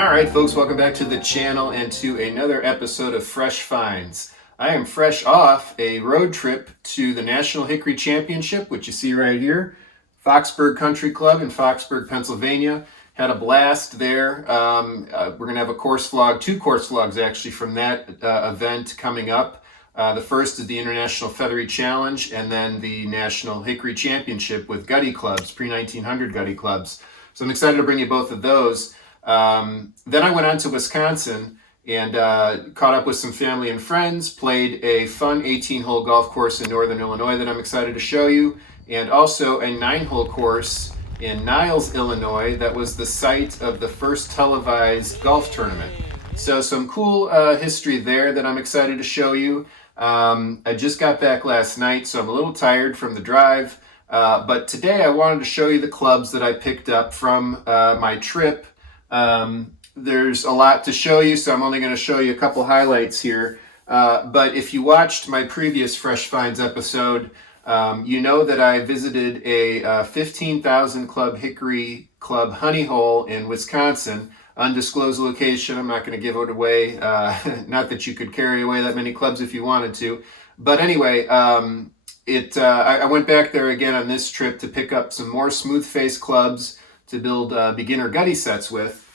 All right, folks, welcome back to the channel and to another episode of Fresh Finds. I am fresh off a road trip to the National Hickory Championship, which you see right here, Foxburg Country Club in Foxburg, Pennsylvania. Had a blast there. We're going to have a course vlog, two course vlogs actually from that event coming up. The first is the International Feathery Challenge, and then the National Hickory Championship with gutty clubs, pre-1900 gutty clubs. So I'm excited to bring you both of those. Then I went on to Wisconsin and caught up with some family and friends, played a fun 18-hole golf course in northern Illinois that I'm excited to show you, and also a 9-hole course in Niles, Illinois, that was the site of the first televised golf tournament. So some cool history there that I'm excited to show you. I just got back last night, so I'm a little tired from the drive. But today I wanted to show you the clubs that I picked up from my trip. There's a lot to show you, so I'm only going to show you a couple highlights here. But if you watched my previous Fresh Finds episode, you know that I visited a 15,000 club hickory club honey hole in Wisconsin. Undisclosed location. I'm not going to give it away. Not that you could carry away that many clubs if you wanted to. But anyway, I went back there again on this trip to pick up some more smooth face clubs to build beginner gutty sets with.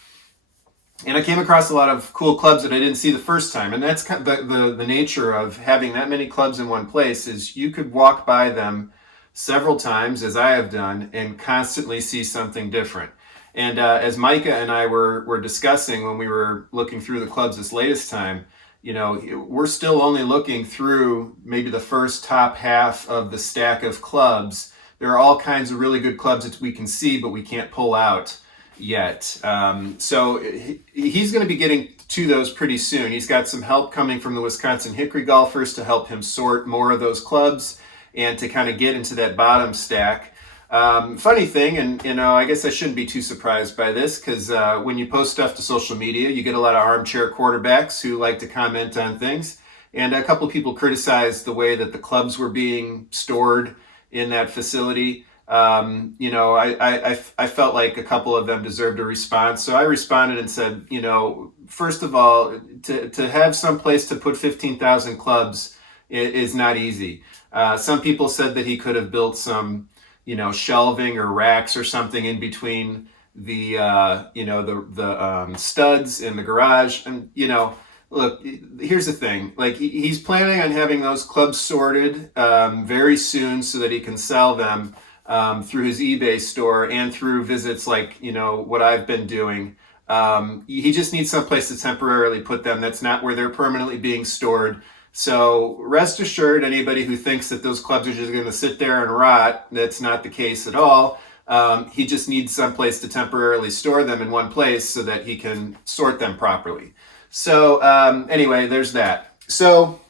And I came across a lot of cool clubs that I didn't see the first time. And that's kind of the nature of having that many clubs in one place, is you could walk by them several times, as I have done, and constantly see something different. And as Micah and I were discussing when we were looking through the clubs this latest time, you know, we're still only looking through maybe the first top half of the stack of clubs. There are all kinds of really good clubs that we can see, but we can't pull out yet. So he's going to be getting to those pretty soon. He's got some help coming from the Wisconsin Hickory golfers to help him sort more of those clubs and to kind of get into that bottom stack. Funny thing, and you know, I guess I shouldn't be too surprised by this, because when you post stuff to social media, you get a lot of armchair quarterbacks who like to comment on things. And a couple of people criticized the way that the clubs were being stored in that facility. You know, I felt like a couple of them deserved a response. So I responded and said, you know, first of all, to have some place to put 15,000 clubs is not easy. Some people said that he could have built some, you know, shelving or racks or something in between the, you know, the studs in the garage. And, you know, look, here's the thing. Like, he's planning on having those clubs sorted very soon so that he can sell them through his eBay store and through visits like, you know, what I've been doing. He just needs someplace to temporarily put them. That's not where they're permanently being stored. So rest assured, anybody who thinks that those clubs are just going to sit there and rot, that's not the case at all. He just needs someplace to temporarily store them in one place so that he can sort them properly. So anyway, there's that. So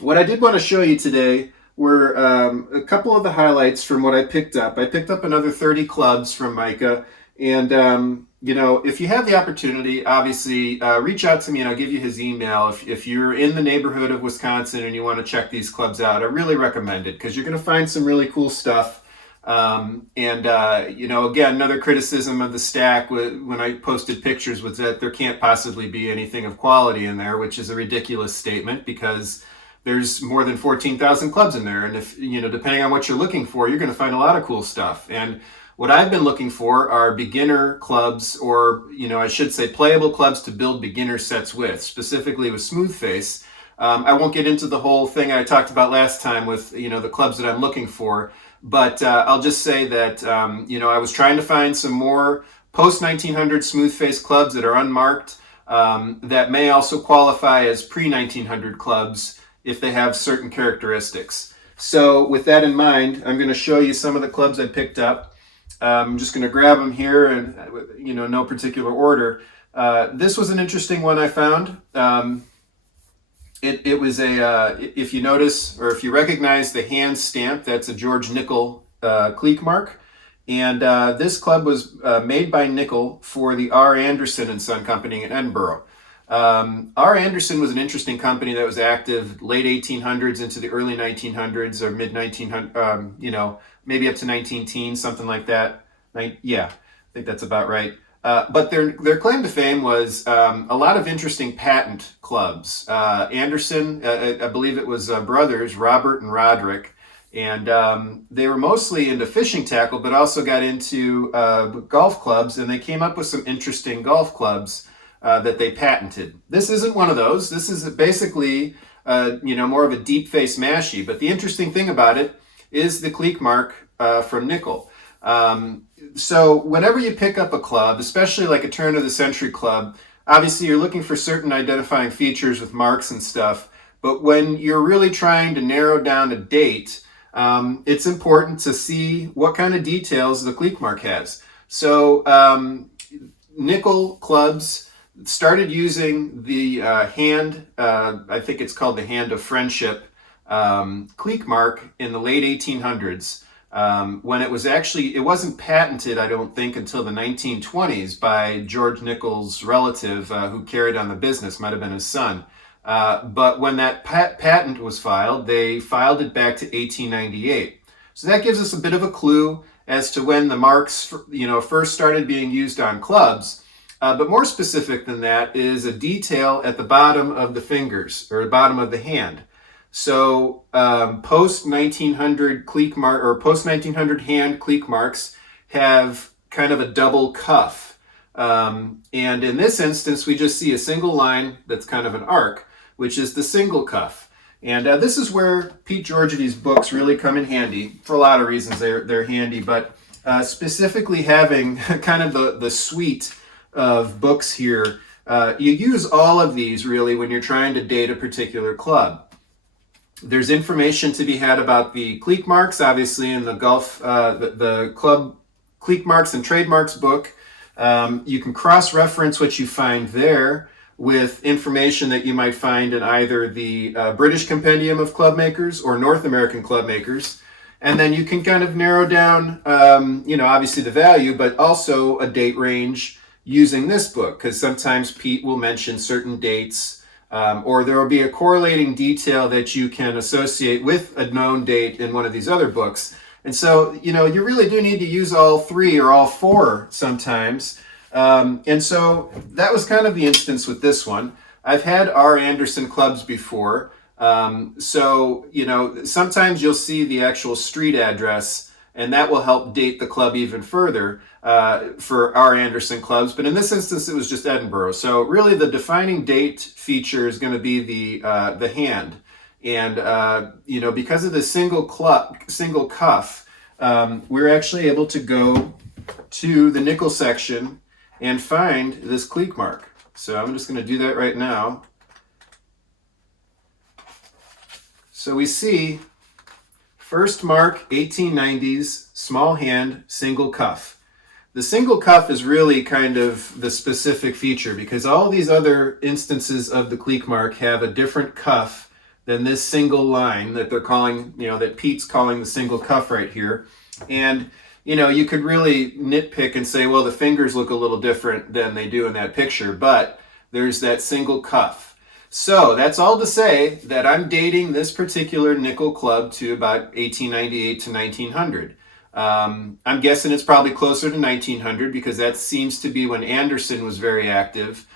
what I did want to show you today were a couple of the highlights from what I picked up. I picked up another 30 clubs from Micah. And, you know, if you have the opportunity, obviously, reach out to me and I'll give you his email. If you're in the neighborhood of Wisconsin and you want to check these clubs out, I really recommend it because you're going to find some really cool stuff. You know, again, another criticism of the stack when I posted pictures was that there can't possibly be anything of quality in there, which is a ridiculous statement because there's more than 14,000 clubs in there. And if, you know, depending on what you're looking for, you're going to find a lot of cool stuff. And what I've been looking for are beginner clubs, or, you know, I should say playable clubs to build beginner sets with, specifically with smooth face. I won't get into the whole thing I talked about last time with, you know, the clubs that I'm looking for, but I'll just say that, you know, I was trying to find some more post-1900 smooth face clubs that are unmarked, that may also qualify as pre-1900 clubs if they have certain characteristics. So with that in mind, I'm going to show you some of the clubs I picked up. I'm just going to grab them here and, you know, no particular order. This was an interesting one I found. It was if you notice, or if you recognize the hand stamp, that's a George Nicoll cleek mark. And this club was made by Nicoll for the R. Anderson and Son Company in Edinburgh. R. Anderson was an interesting company that was active late 1800s into the early 1900s or mid 1900s, you know, maybe up to 19 teens, something like that. Yeah, I think that's about right. But their claim to fame was a lot of interesting patent clubs. Anderson, I believe it was brothers, Robert and Roderick, and they were mostly into fishing tackle, but also got into golf clubs, and they came up with some interesting golf clubs that they patented. This isn't one of those. This is basically more of a deep face mashie. But the interesting thing about it is the cleek mark from Nicoll. So whenever you pick up a club, especially like a turn of the century club, obviously you're looking for certain identifying features with marks and stuff. But when you're really trying to narrow down a date, it's important to see what kind of details the cleek mark has. So Nicoll clubs started using the hand, I think it's called the Hand of Friendship cleek mark in the late 1800s. When it wasn't patented, I don't think, until the 1920s by George Nicoll's relative who carried on the business, might have been his son. But when that patent was filed, they filed it back to 1898. So that gives us a bit of a clue as to when the marks, first started being used on clubs. But more specific than that is a detail at the bottom of the fingers, or the bottom of the hand. So post 1900 cleek mark, or post 1900 hand cleek marks have kind of a double cuff. And in this instance, we just see a single line that's kind of an arc, which is the single cuff. And this is where Pete Georgiady's books really come in handy. For a lot of reasons they're handy, but specifically having kind of the suite of books here, you use all of these really when you're trying to date a particular club. There's information to be had about the cleek marks, obviously, in the golf, the club cleek marks and trademarks book. You can cross-reference what you find there with information that you might find in either the British Compendium of Club Makers or North American Club Makers. And then you can kind of narrow down, obviously the value, but also a date range using this book, because sometimes Pete will mention certain dates. Or there will be a correlating detail that you can associate with a known date in one of these other books. And so, you really do need to use all three or all four sometimes. And so that was kind of the instance with this one. I've had R. Anderson clubs before. So, sometimes you'll see the actual street address, and that will help date the club even further for R. Anderson clubs. But in this instance, it was just Edinburgh. So really the defining date feature is going to be the hand. And, because of the single cuff, we're actually able to go to the Nicoll section and find this cleek mark. So I'm just going to do that right now. So we see first mark, 1890s, small hand, single cuff. The single cuff is really kind of the specific feature because all these other instances of the cleek mark have a different cuff than this single line that they're calling, that Pete's calling the single cuff right here. And, you could really nitpick and say, well, the fingers look a little different than they do in that picture, but there's that single cuff. So that's all to say that I'm dating this particular Nicoll club to about 1898 to 1900. I'm guessing it's probably closer to 1900 because that seems to be when Anderson was very active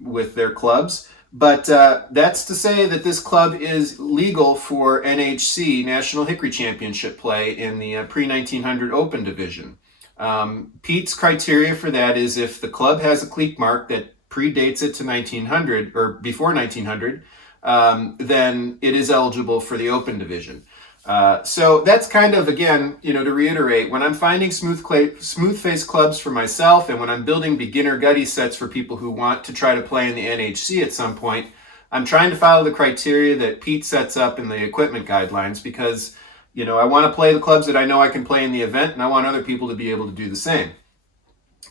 with their clubs. But that's to say that this club is legal for NHC, National Hickory Championship play in the pre-1900 Open division. Pete's criteria for that is if the club has a cleek mark that predates it to 1900 or before 1900, then it is eligible for the Open division. So that's kind of, again, to reiterate, when I'm finding smooth face clubs for myself and when I'm building beginner gutty sets for people who want to try to play in the NHC at some point, I'm trying to follow the criteria that Pete sets up in the equipment guidelines because, I want to play the clubs that I know I can play in the event and I want other people to be able to do the same.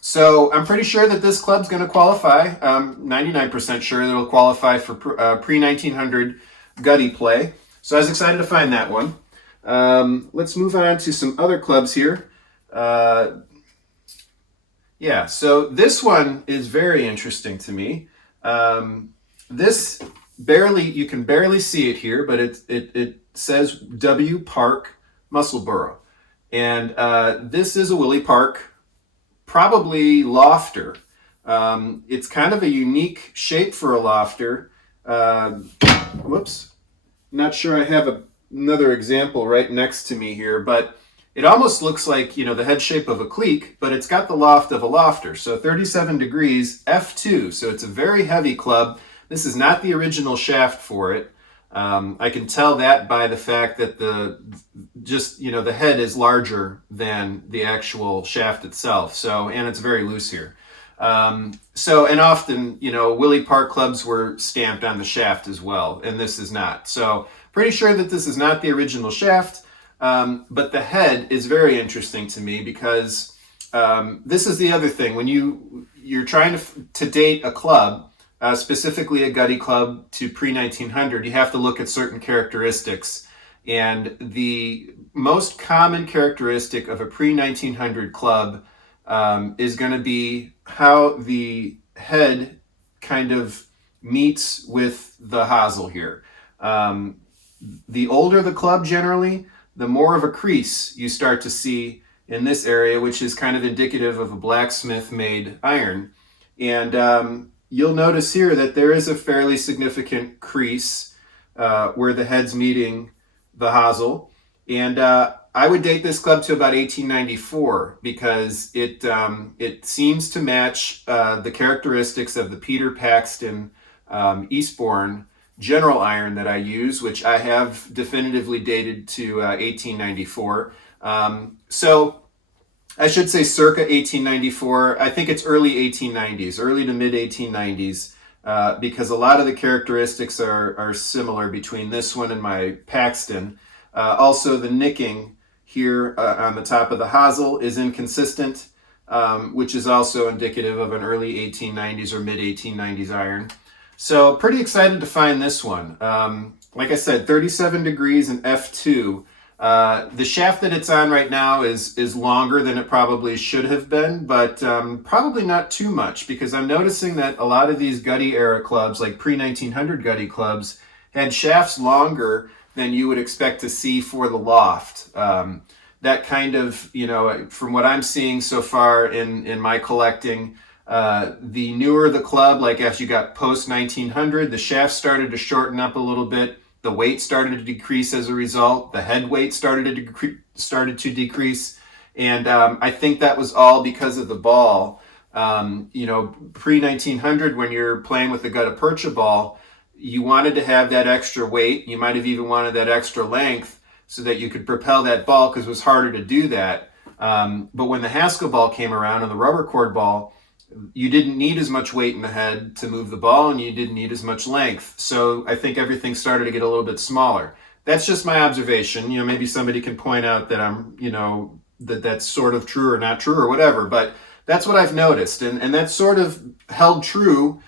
So I'm pretty sure that this club's going to qualify. 99% sure that it'll qualify for pre-1900 gutty play. So I was excited to find that one. Let's move on to some other clubs here. So this one is very interesting to me. This you can barely see it here, but it says W. Park, Musselborough. And this is a Willie Park probably lofter. It's kind of a unique shape for a lofter. Whoops. Not sure I have another example right next to me here, but it almost looks like, the head shape of a cleek, but it's got the loft of a lofter. So 37 degrees, F2. So it's a very heavy club. This is not the original shaft for it. I can tell that by the fact that the head is larger than the actual shaft itself. So, and it's very loose here. And often, Willie Park clubs were stamped on the shaft as well, and this is not. So pretty sure that this is not the original shaft, but the head is very interesting to me because this is the other thing. When you're trying to date a club, specifically a gutty club to pre-1900, you have to look at certain characteristics. And the most common characteristic of a pre-1900 club is going to be how the head kind of meets with the hosel here. The older the club generally, the more of a crease you start to see in this area, which is kind of indicative of a blacksmith-made iron. And you'll notice here that there is a fairly significant crease where the head's meeting the hosel. And I would date this club to about 1894 because it seems to match the characteristics of the Peter Paxton Eastbourne general iron that I use, which I have definitively dated to 1894. So I should say circa 1894. I think it's early 1890s, early to mid 1890s, because a lot of the characteristics are similar between this one and my Paxton. Also, the nicking here on the top of the hosel is inconsistent, which is also indicative of an early 1890s or mid 1890s iron. So pretty excited to find this one. Like I said, 37 degrees and F2. The shaft that it's on right now is longer than it probably should have been, but probably not too much, because I'm noticing that a lot of these gutty-era clubs, like pre-1900 gutty clubs, had shafts longer than you would expect to see for the loft. That kind of, from what I'm seeing so far in my collecting, the newer the club, like as you got post-1900, the shaft started to shorten up a little bit. The weight started to decrease as a result. The head weight started to decrease. And I think that was all because of the ball. Pre-1900, when you're playing with the gutta percha ball, you wanted to have that extra weight. You might have even wanted that extra length so that you could propel that ball, because it was harder to do that. But when the Haskell ball came around and the rubber cord ball, you didn't need as much weight in the head to move the ball, and you didn't need as much length. So I think everything started to get a little bit smaller. That's just my observation. Maybe somebody can point out that that's sort of true or not true or whatever, but that's what I've noticed. And that's sort of held true,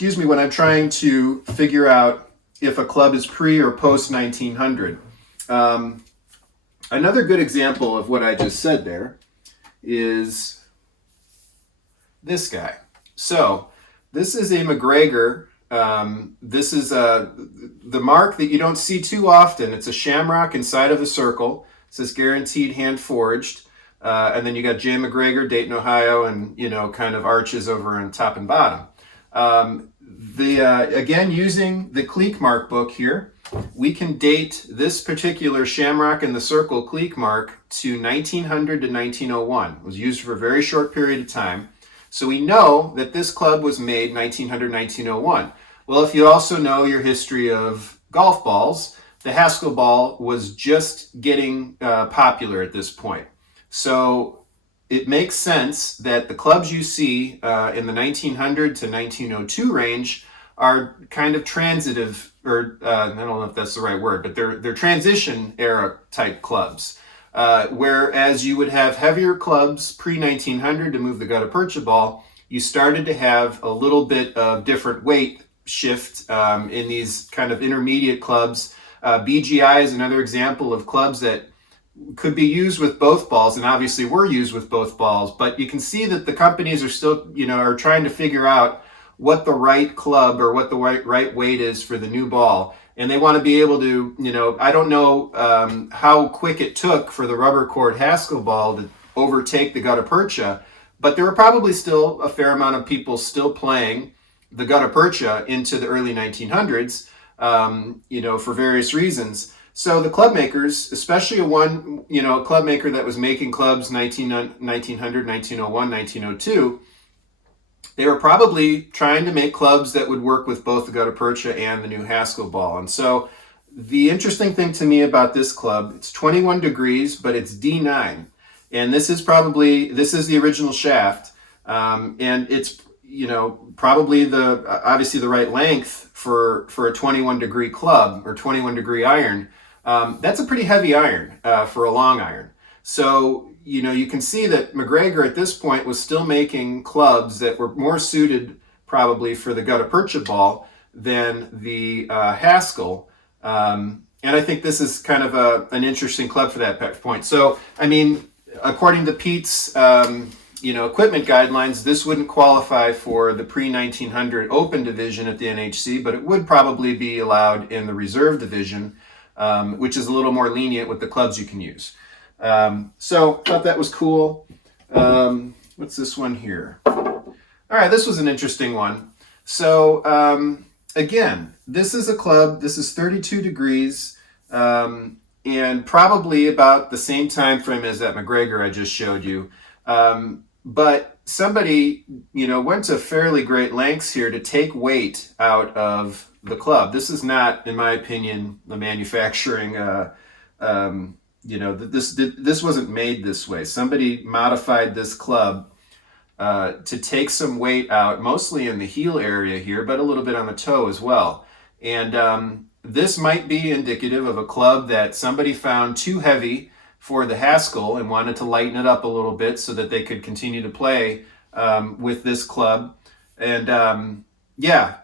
when I'm trying to figure out if a club is pre or post 1900. Another good example of what I just said there is this guy. So this is a McGregor. This is the mark that you don't see too often. It's a shamrock inside of a circle. It says guaranteed hand forged. And then you got J. McGregor, Dayton, Ohio, and kind of arches over on top and bottom. Again, using the cleek mark book here, we can date this particular shamrock in the circle cleek mark to 1900 to 1901. It was used for a very short period of time. So we know that this club was made 1900, 1901. Well, if you also know your history of golf balls, the Haskell ball was just getting popular at this point. So it makes sense that the clubs you see in the 1900 to 1902 range are kind of transitive, or I don't know if that's the right word, but they're transition era type clubs. Whereas you would have heavier clubs pre-1900 to move the gutta percha ball, you started to have a little bit of different weight shift in these kind of intermediate clubs. BGI is another example of clubs that could be used with both balls, and obviously were used with both balls, but you can see that the companies are still, are trying to figure out what the right club or what the right weight is for the new ball. And they want to be able to, I don't know how quick it took for the rubber cord Haskell ball overtake the gutta percha, but there were probably still a fair amount of people still playing the gutta percha into the early 1900s, for various reasons. So the club makers, especially a club maker that was making clubs 1900, 1901, 1902, they were probably trying to make clubs that would work with both the gutta percha and the new Haskell ball. And so the interesting thing to me about this club, it's 21 degrees, but it's D9. And this is the original shaft. And it's, probably obviously the right length for a 21 degree club or 21 degree iron. That's a pretty heavy iron for a long iron. So, you can see that McGregor at this point was still making clubs that were more suited probably for the gutta percha ball than the Haskell. And I think this is kind of an interesting club for that point. So, according to Pete's, equipment guidelines, this wouldn't qualify for the pre-1900 open division at the NHC, but it would probably be allowed in the reserve division, which is a little more lenient with the clubs you can use. So thought that was cool. What's this one here? All right, this was an interesting one. So again, this is a club, this is 32 degrees, and probably about the same time frame as that McGregor I just showed you. But somebody, went to fairly great lengths here to take weight out of the club. This is not, in my opinion, the manufacturing, this wasn't made this way. Somebody modified this club to take some weight out, mostly in the heel area here, but a little bit on the toe as well. And this might be indicative of a club that somebody found too heavy for the Haskell and wanted to lighten it up a little bit so that they could continue to play with this club. And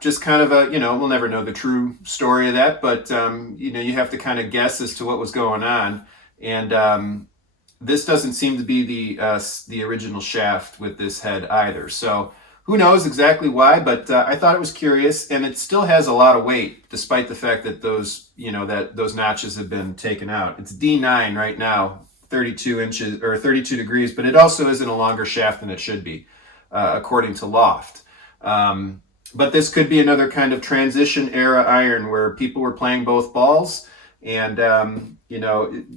just kind of we'll never know the true story of that, but you have to kind of guess as to what was going on. And this doesn't seem to be the original shaft with this head either. So who knows exactly why, but I thought it was curious, and it still has a lot of weight, despite the fact that those notches have been taken out. It's D9 right now, 32 inches or 32 degrees, but it also isn't a longer shaft than it should be, according to Loft. But this could be another kind of transition era iron where people were playing both balls, and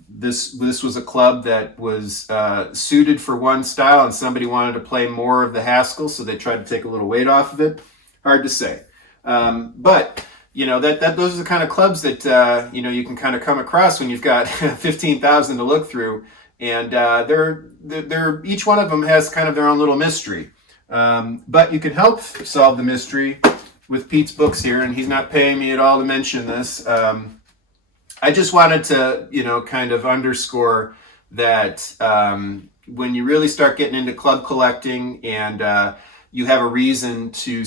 this was a club that was suited for one style, and somebody wanted to play more of the Haskell, so they tried to take a little weight off of it. Hard to say, but those are the kind of clubs that you can kind of come across when you've got 15,000 to look through, and they're each one of them has kind of their own little mystery. But you can help solve the mystery with Pete's books here, and he's not paying me at all to mention this. I just wanted to, kind of underscore that when you really start getting into club collecting and you have a reason to,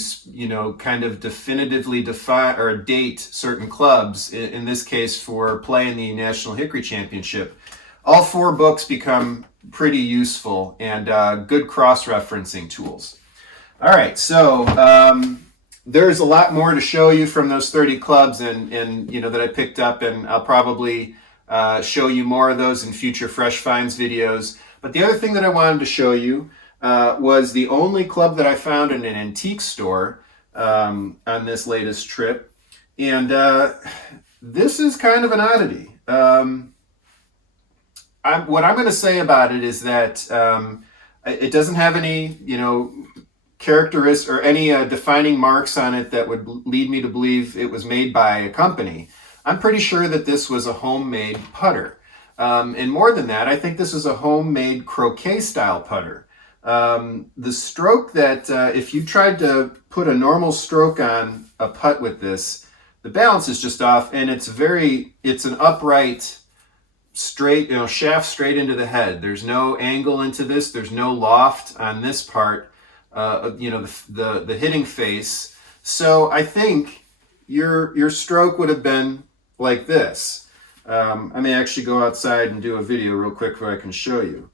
kind of definitively define or date certain clubs, in this case for playing the National Hickory Championship, all 4 books become pretty useful and good cross-referencing tools. All right, so there's a lot more to show you from those 30 clubs and that I picked up, and I'll probably show you more of those in future Fresh Finds videos. But the other thing that I wanted to show you was the only club that I found in an antique store on this latest trip. And this is kind of an oddity. What I'm going to say about it is that it doesn't have any, characteristics or any defining marks on it that would lead me to believe it was made by a company. I'm pretty sure that this was a homemade putter. And more than that, I think this is a homemade croquet style putter. The stroke that, if you tried to put a normal stroke on a putt with this, the balance is just off, and it's an upright, straight, shaft straight into the head. There's no angle into this. There's no loft on this part. The hitting face. So I think your stroke would have been like this. I may actually go outside and do a video real quick where I can show you.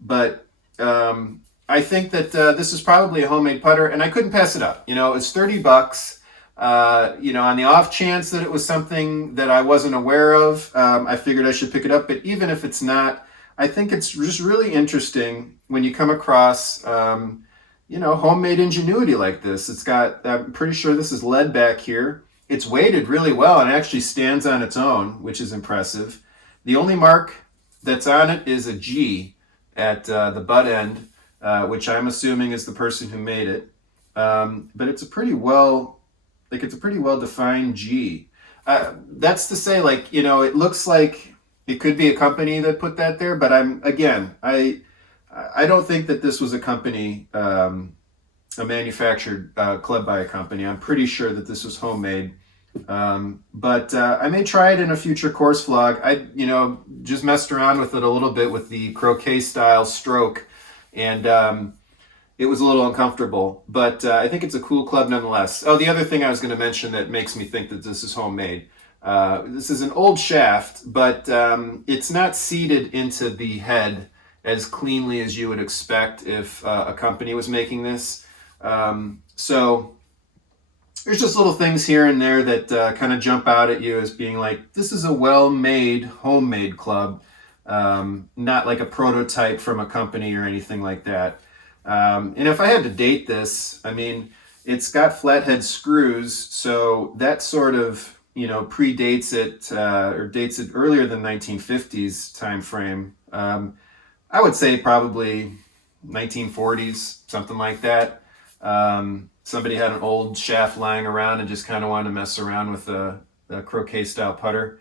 But I think that this is probably a homemade putter, and I couldn't pass it up. It's $30. On the off chance that it was something that I wasn't aware of, I figured I should pick it up. But even if it's not, I think it's just really interesting when you come across, homemade ingenuity like this. I'm pretty sure this is lead back here. It's weighted really well and actually stands on its own, which is impressive. The only mark that's on it is a G at the butt end, which I'm assuming is the person who made it. But it's a pretty well defined G. That's to say, it looks like it could be a company that put that there, but I don't think that this was a company, a manufactured club by a company. I'm pretty sure that this was homemade. But I may try it in a future course vlog. I just messed around with it a little bit with the croquet style stroke, and it was a little uncomfortable, but I think it's a cool club nonetheless. Oh, the other thing I was going to mention that makes me think that this is homemade. This is an old shaft, but it's not seated into the head as cleanly as you would expect if a company was making this. So there's just little things here and there that kind of jump out at you as being like, this is a well-made, homemade club, not like a prototype from a company or anything like that. And if I had to date this, I mean, it's got flathead screws, so that sort of, predates it or dates it earlier than 1950s time frame. I would say probably 1940s, something like that. Somebody had an old shaft lying around and just kind of wanted to mess around with the croquet style putter.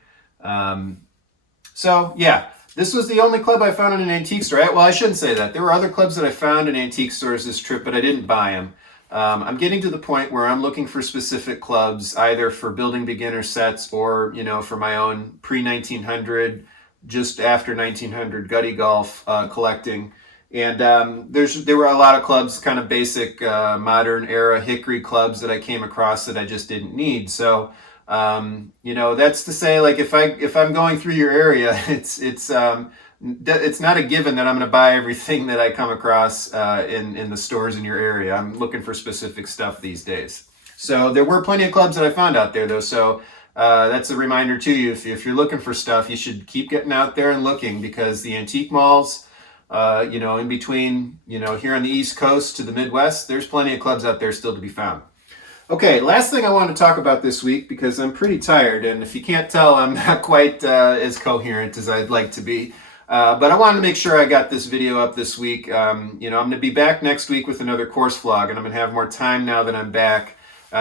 So yeah, this was the only club I found in an antique store. Well, I shouldn't say that. There were other clubs that I found in antique stores this trip, but I didn't buy them. I'm getting to the point where I'm looking for specific clubs, either for building beginner sets or, for my own pre-1900, just after 1900 gutty golf collecting. And there were a lot of clubs, kind of basic modern era hickory clubs that I came across that I just didn't need. So, that's to say, like, if I'm going through your area, it's not a given that I'm going to buy everything that I come across in the stores in your area. I'm looking for specific stuff these days. So there were plenty of clubs that I found out there, though. So that's a reminder to you. If you're looking for stuff, you should keep getting out there and looking, because the antique malls, in between, here on the East Coast to the Midwest, there's plenty of clubs out there still to be found. Okay, last thing I want to talk about this week, because I'm pretty tired, and if you can't tell, I'm not quite as coherent as I'd like to be. But I wanted to make sure I got this video up this week. I'm going to be back next week with another course vlog, and I'm going to have more time now that I'm back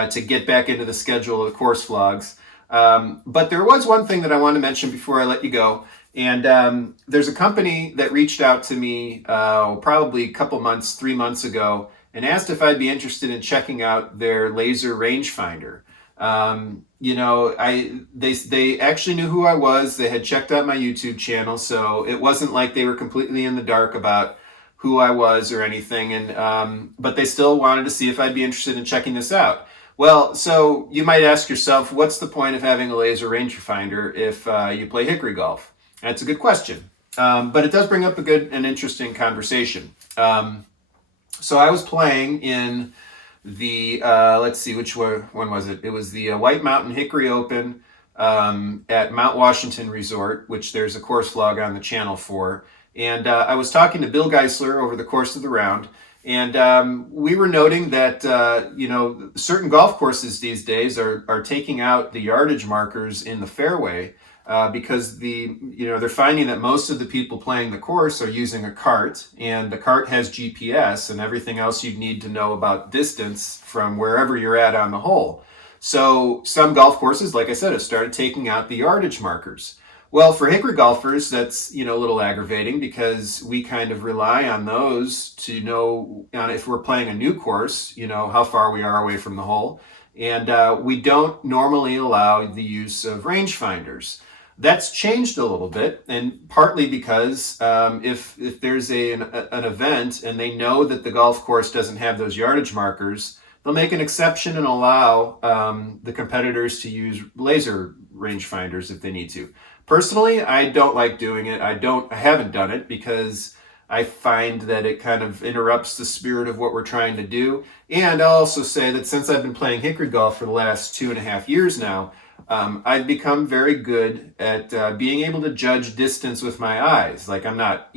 to get back into the schedule of the course vlogs. But there was one thing that I want to mention before I let you go. And there's a company that reached out to me probably a couple months, 3 months ago, and asked if I'd be interested in checking out their laser rangefinder. They actually knew who I was. They had checked out my YouTube channel, so it wasn't like they were completely in the dark about who I was or anything. And but they still wanted to see if I'd be interested in checking this out. Well, so you might ask yourself, what's the point of having a laser rangefinder if you play hickory golf? That's a good question, but it does bring up a good and interesting conversation. So I was playing in the, let's see, which one was it? It was the White Mountain Hickory Open at Mount Washington Resort, which there's a course vlog on the channel for. And I was talking to Bill Geisler over the course of the round, and we were noting that, certain golf courses these days are taking out the yardage markers in the fairway because they're finding that most of the people playing the course are using a cart, and the cart has GPS and everything else you'd need to know about distance from wherever you're at on the hole. So some golf courses, like I said, have started taking out the yardage markers. Well, for hickory golfers, that's a little aggravating, because we kind of rely on those to know if we're playing a new course, how far we are away from the hole. And we don't normally allow the use of rangefinders. That's changed a little bit, and partly because if there's an event and they know that the golf course doesn't have those yardage markers, they'll make an exception and allow the competitors to use laser rangefinders if they need to. Personally, I don't like doing it. I haven't done it because I find that it kind of interrupts the spirit of what we're trying to do. And I'll also say that since I've been playing hickory golf for the last 2.5 years now, I've become very good at being able to judge distance with my eyes. Like, I'm not,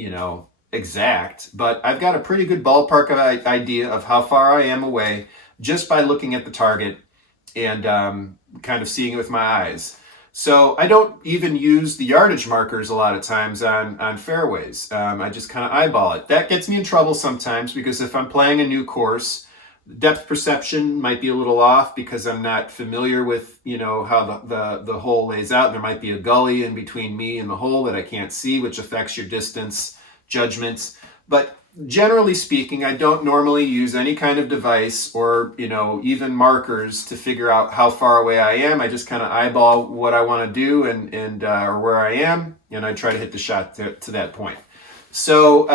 exact, but I've got a pretty good ballpark idea of how far I am away just by looking at the target and kind of seeing it with my eyes. So I don't even use the yardage markers a lot of times on fairways. I just kind of eyeball it. That gets me in trouble sometimes because if I'm playing a new course, depth perception might be a little off because I'm not familiar with, how the hole lays out. There might be a gully in between me and the hole that I can't see, which affects your distance judgments. But generally speaking, I don't normally use any kind of device or, even markers to figure out how far away I am. I just kind of eyeball what I want to do and or where I am, and I try to hit the shot to that point. So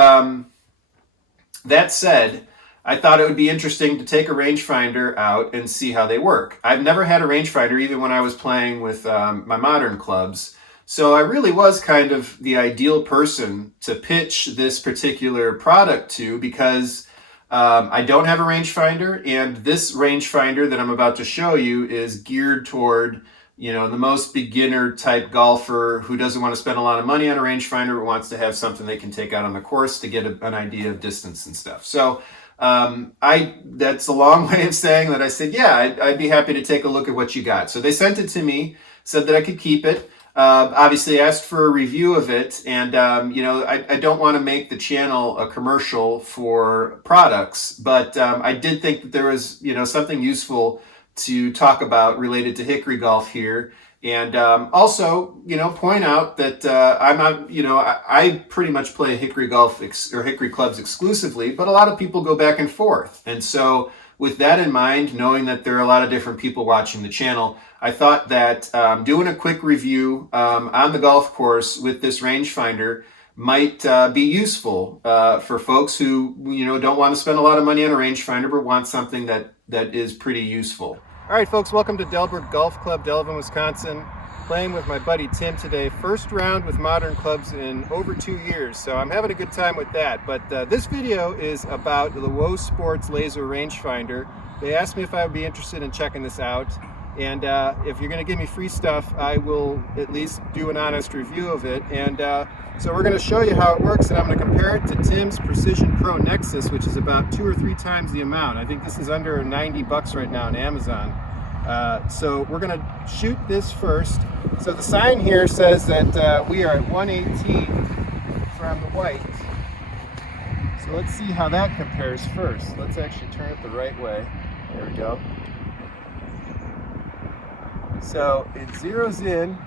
that said, I thought it would be interesting to take a rangefinder out and see how they work. I've never had a rangefinder, even when I was playing with my modern clubs. So I really was kind of the ideal person to pitch this particular product to because I don't have a rangefinder, and this rangefinder that I'm about to show you is geared toward, the most beginner type golfer who doesn't want to spend a lot of money on a rangefinder but wants to have something they can take out on the course to get an idea of distance and stuff. So that's a long way of saying that I said, yeah, I'd be happy to take a look at what you got. So they sent it to me, said that I could keep it. Obviously asked for a review of it, and I don't want to make the channel a commercial for products, but I did think that there was something useful to talk about related to hickory golf here, and also point out that I'm not I pretty much play hickory golf or hickory clubs exclusively, but a lot of people go back and forth, and so with that in mind, knowing that there are a lot of different people watching the channel, I thought that doing a quick review on the golf course with this rangefinder might be useful for folks who don't want to spend a lot of money on a rangefinder but want something that is pretty useful. All right, folks, welcome to Delbert Golf Club, Delavan, Wisconsin. Playing with my buddy Tim today. First round with modern clubs in over 2 years, so I'm having a good time with that. But this video is about the Wosports laser rangefinder. They asked me if I would be interested in checking this out, and if you're going to give me free stuff, I will at least do an honest review of it. And so we're going to show you how it works, and I'm going to compare it to Tim's Precision Pro Nexus, which is about 2 or 3 times the amount. I think this is under $90 right now on Amazon. So we're going to shoot this first. So the sign here says that we are at 118 from the white. So let's see how that compares first. Let's actually turn it the right way. There we go. So it zeroes in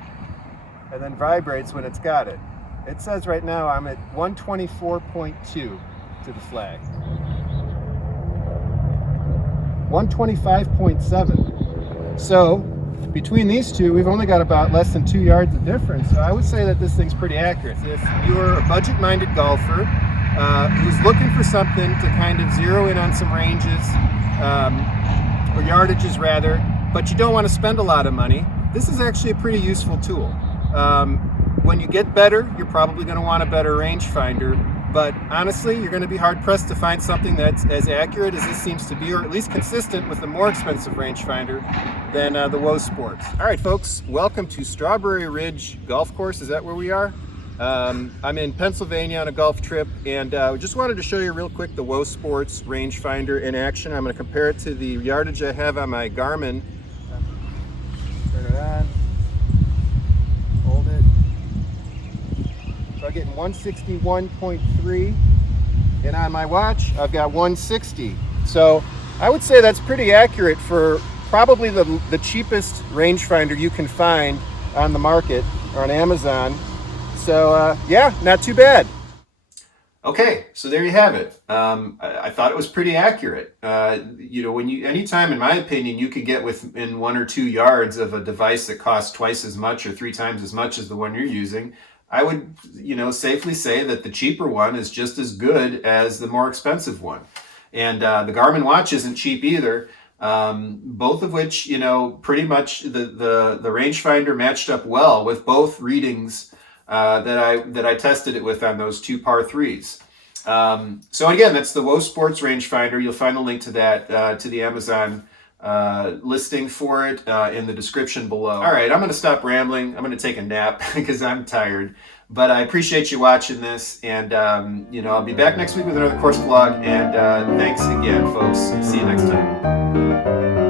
and then vibrates when it's got it. It says right now I'm at 124.2 to the flag. 125.7. So between these two, we've only got about less than 2 yards of difference. So I would say that this thing's pretty accurate. If you're a budget-minded golfer who's looking for something to kind of zero in on some ranges, or yardages rather, but you don't want to spend a lot of money, this is actually a pretty useful tool. When you get better, you're probably going to want a better rangefinder, but honestly, you're going to be hard-pressed to find something that's as accurate as this seems to be, or at least consistent with the more expensive rangefinder than the Wosports. All right, folks, welcome to Strawberry Ridge Golf Course. Is that where we are? I'm in Pennsylvania on a golf trip, and just wanted to show you real quick the Wosports rangefinder in action. I'm going to compare it to the yardage I have on my Garmin. Turn it on. Hold it. So I'm getting 161.3, and on my watch I've got 160. So I would say that's pretty accurate for probably the cheapest rangefinder you can find on the market or on Amazon. So yeah, not too bad. Okay, so there you have it. I thought it was pretty accurate. Anytime, in my opinion, you could get within 1 or 2 yards of a device that costs twice as much or 3 times as much as the one you're using, I would, safely say that the cheaper one is just as good as the more expensive one. And the Garmin watch isn't cheap either. Both of which, pretty much the rangefinder matched up well with both readings that I tested it with on those 2 par 3s. So again, that's the Wosports rangefinder. You'll find a link to that to the Amazon listing for it in the description below. All right, I'm going to stop rambling. I'm going to take a nap because I'm tired. But I appreciate you watching this, and I'll be back next week with another course vlog. And thanks again, folks. See you next time.